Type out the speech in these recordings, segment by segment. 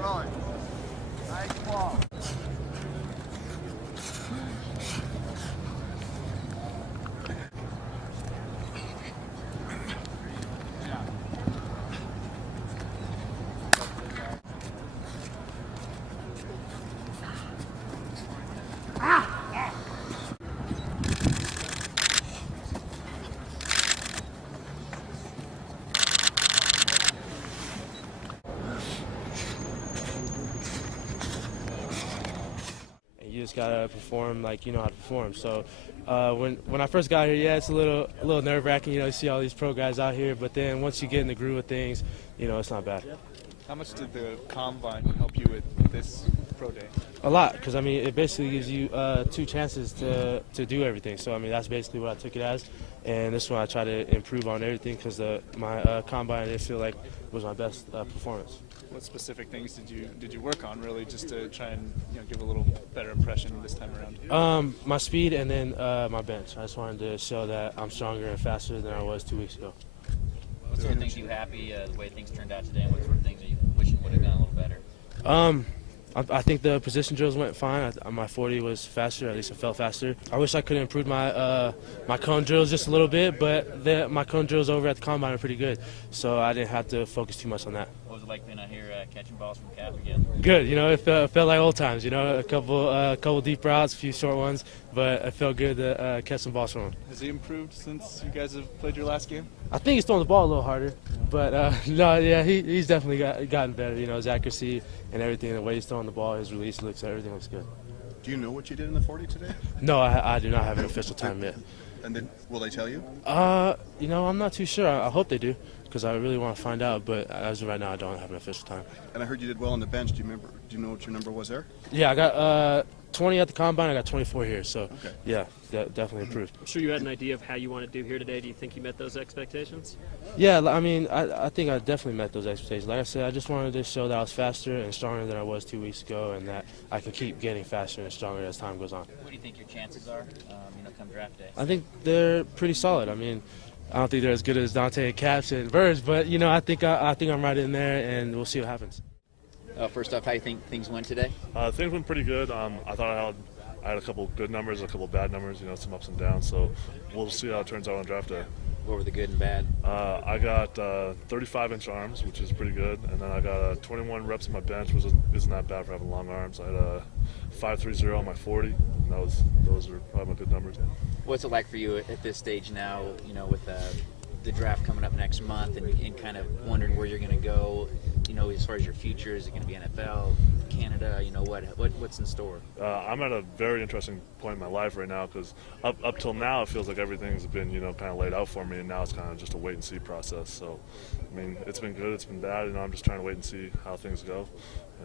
Right. Nice ball. You just gotta perform like you know how to perform. So when I first got here, yeah, it's a little nerve-wracking. You know, you see all these pro guys out here, but then once you get in the groove of things, you know, it's not bad. How much did the combine help you with this pro day? A lot, because I mean, it basically gives you 2 chances to do everything. So I mean, that's basically what I took it as, and this one I try to improve on everything because my combine I didn't feel like was my best performance. What specific things did you work on really just to try and give a little better impression this time around? My speed and then my bench. I just wanted to show that I'm stronger and faster than I was 2 weeks ago. What sort of things are you happy the way things turned out today, and what sort of things are you wishing would have gone a little better? I think the position drills went fine. My 40 was faster, at least it felt faster. I wish I could improve my my cone drills just a little bit, but my cone drills over at the combine are pretty good, so I didn't have to focus too much on that. What was it like being out here catching balls from Cap again? Good, you know, it felt like old times. You know, a couple deep routes, a few short ones, but it felt good to catch some balls from him. Has he improved since you guys have played your last game? I think he's throwing the ball a little harder, but no, yeah, he's definitely gotten better. You know, his accuracy and everything, the way he's throwing the ball, his release everything looks good. Do you know what you did in the 40 today? No, I do not have an official time yet. And then will they tell you? You know, I'm not too sure. I hope they do, because I really want to find out. But as of right now, I don't have an official time. And I heard you did well on the bench. Do you remember? Do you know what your number was there? Yeah, I got 20 at the combine. I got 24 here. So okay. Yeah, definitely improved. I'm sure you had an idea of how you want to do here today. Do you think you met those expectations? Yeah, I mean, I think I definitely met those expectations. Like I said, I just wanted to show that I was faster and stronger than I was 2 weeks ago, and that I can keep getting faster and stronger as time goes on. What do you think your chances are, come draft day? I think they're pretty solid. I mean, I don't think they're as good as Dante and Caps and Virg, but you know, I think I'm right in there, and we'll see what happens. First off, how do you think things went today? Things went pretty good. I thought I had a couple good numbers, a couple bad numbers, you know, some ups and downs. So we'll see how it turns out on draft day. What were the good and bad? I got 35-inch arms, which is pretty good, and then I got 21 reps on my bench, which isn't that bad for having long arms. I had a 5.30 on my 40, and those are probably my good numbers. What's it like for you at this stage now, you know, with the draft coming up next month and kind of wondering where you're going to go, you know, as far as your future? Is it going to be NFL, Canada, you know, what's in store? I'm at a very interesting point in my life right now because up till now it feels like everything's been, you know, kind of laid out for me, and now it's kind of just a wait and see process. So, I mean, it's been good, it's been bad, you know, I'm just trying to wait and see how things go.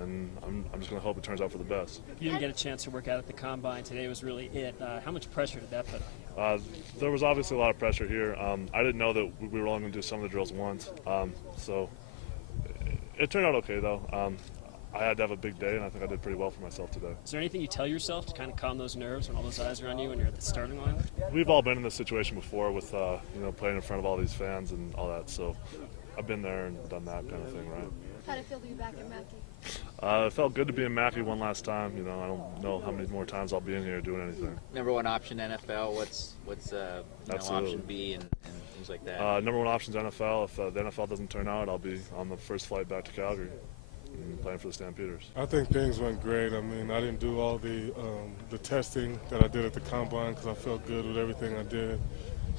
And I'm just going to hope it turns out for the best. You didn't get a chance to work out at the combine. Today was really it. How much pressure did that put on you? There was obviously a lot of pressure here. I didn't know that we were only going to do some of the drills once. So it turned out okay, though. I had to have a big day, and I think I did pretty well for myself today. Is there anything you tell yourself to kind of calm those nerves when all those eyes are on you when you're at the starting line? We've all been in this situation before with, you know, playing in front of all these fans and all that. So I've been there and done that kind of thing, right? How did it feel to be back at Mackey? It felt good to be in Mackey one last time. You know, I don't know how many more times I'll be in here doing anything. Number one option NFL. What's option B and things like that? Number one option is NFL. If the NFL doesn't turn out, I'll be on the first flight back to Calgary and playing for the Stampeders. I think things went great. I mean, I didn't do all the testing that I did at the combine because I felt good with everything I did.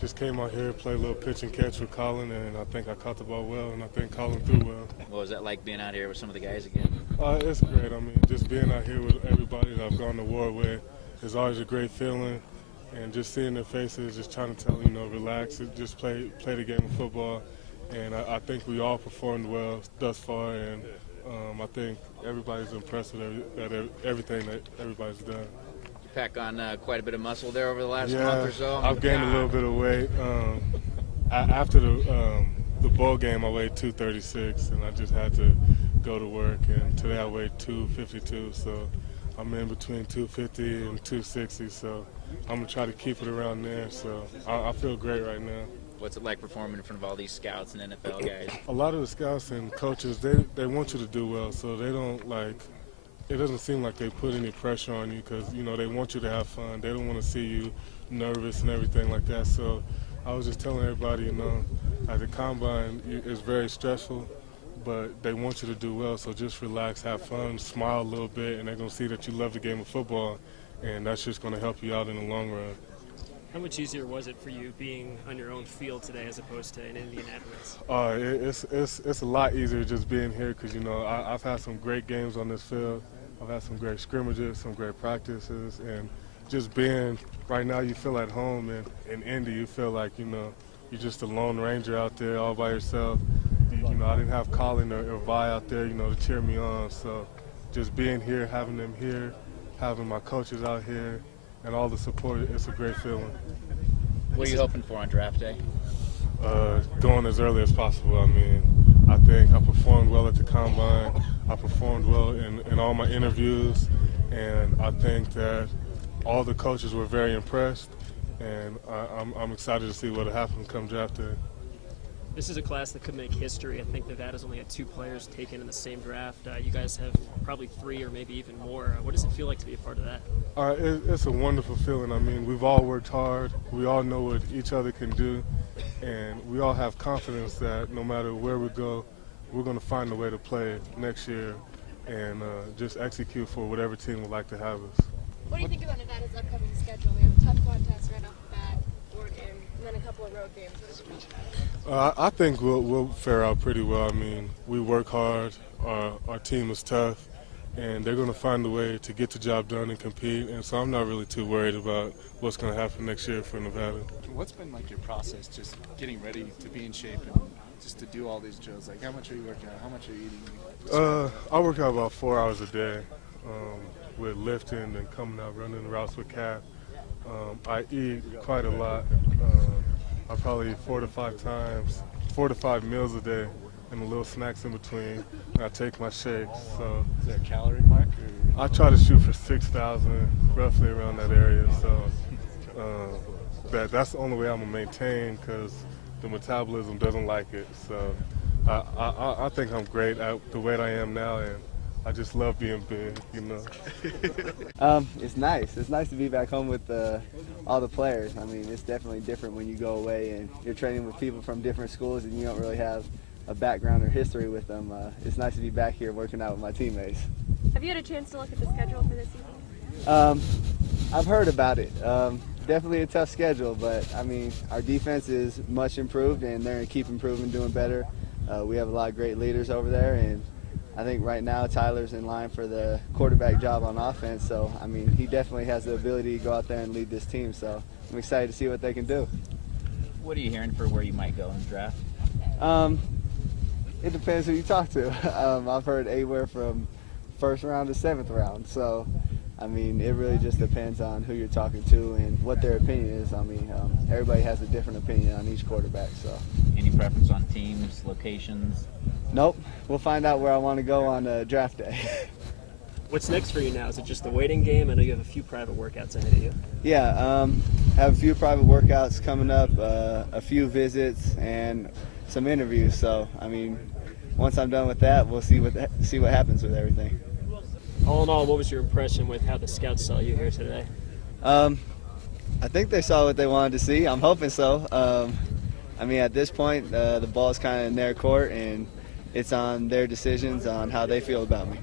Just came out here, played a little pitch and catch with Colin, and I think I caught the ball well, and I think Colin threw well. What was that like being out here with some of the guys again? It's great. I mean, just being out here with everybody that I've gone to war with is always a great feeling, and just seeing their faces, just trying to tell them, you know, relax, just play the game of football. And I think we all performed well thus far, and I think everybody's impressed with everything that everybody's done. pack on quite a bit of muscle there over the last Yeah, month or so. I've gained a little bit of weight. After the bowl game, I weighed 236, and I just had to go to work. And today I weighed 252, so I'm in between 250 and 260. So I'm gonna try to keep it around there. So I feel great right now. What's it like performing in front of all these scouts and NFL guys? A lot of the scouts and coaches, they want you to do well, so they don't like. It doesn't seem like they put any pressure on you because they want you to have fun. They don't want to see you nervous and everything like that. So I was just telling everybody, at the combine it's very stressful, but they want you to do well. So just relax, have fun, smile a little bit, and they're gonna see that you love the game of football, and that's just gonna help you out in the long run. How much easier was it for you being on your own field today as opposed to in Indianapolis? It's a lot easier just being here because I've had some great games on this field. I've had some great scrimmages, some great practices, and just being right now you feel at home, and in Indy you feel like you're just a lone ranger out there all by yourself. I didn't have Colin or Vi out there to cheer me on. So just being here, having them here, having my coaches out here, and all the support, it's a great feeling. What are you hoping for on draft day? Going as early as possible. I think I performed well at the combine. I performed well in all my interviews, and I think that all the coaches were very impressed, and I'm excited to see what'll happen come draft day. This is a class that could make history. I think Nevada's only had 2 players taken in the same draft. You guys have probably 3 or maybe even more. What does it feel like to be a part of that? It's a wonderful feeling. We've all worked hard. We all know what each other can do, and we all have confidence that no matter where we go, we're going to find a way to play next year and just execute for whatever team would like to have us. What do you think about Nevada's upcoming schedule? We have a tough contest right off the bat, Oregon, and then a couple of road games. What do you think? I think we'll fare out pretty well. We work hard. Our team is tough, and they're going to find a way to get the job done and compete. And so I'm not really too worried about what's going to happen next year for Nevada. What's been like your process, just getting ready to be in shape and just to do all these drills? Like, how much are you working out? How much are you eating? I work out about 4 hours a day with lifting and coming out running routes with Cap. I eat quite a lot. I probably eat 4 to 5 meals a day, and a little snacks in between. And I take my shakes. So is there a calorie mark? Or? I try to shoot for 6,000, roughly around that area. So that's the only way I'm gonna maintain because the metabolism doesn't like it. So I think I'm great at the weight I am now, and I just love being big, It's nice. It's nice to be back home with all the players. It's definitely different when you go away and you're training with people from different schools and you don't really have a background or history with them. It's nice to be back here working out with my teammates. Have you had a chance to look at the schedule for this season? I've heard about it. Definitely a tough schedule, but our defense is much improved and they're going to keep improving, doing better. We have a lot of great leaders over there, and I think right now Tyler's in line for the quarterback job on offense, so he definitely has the ability to go out there and lead this team, so I'm excited to see what they can do. What are you hearing for where you might go in the draft? It depends who you talk to. I've heard anywhere from 1st round to 7th round, so it really just depends on who you're talking to and what their opinion is. Everybody has a different opinion on each quarterback. So. Any preference on teams, locations? Nope. We'll find out where I want to go on draft day. What's next for you now? Is it just the waiting game? I know you have a few private workouts ahead of you. Yeah, have a few private workouts coming up, a few visits, and some interviews. So, once I'm done with that, we'll see what happens with everything. All in all, what was your impression with how the scouts saw you here today? I think they saw what they wanted to see. I'm hoping so. At this point, the ball's kind of in their court, and it's on their decisions on how they feel about me.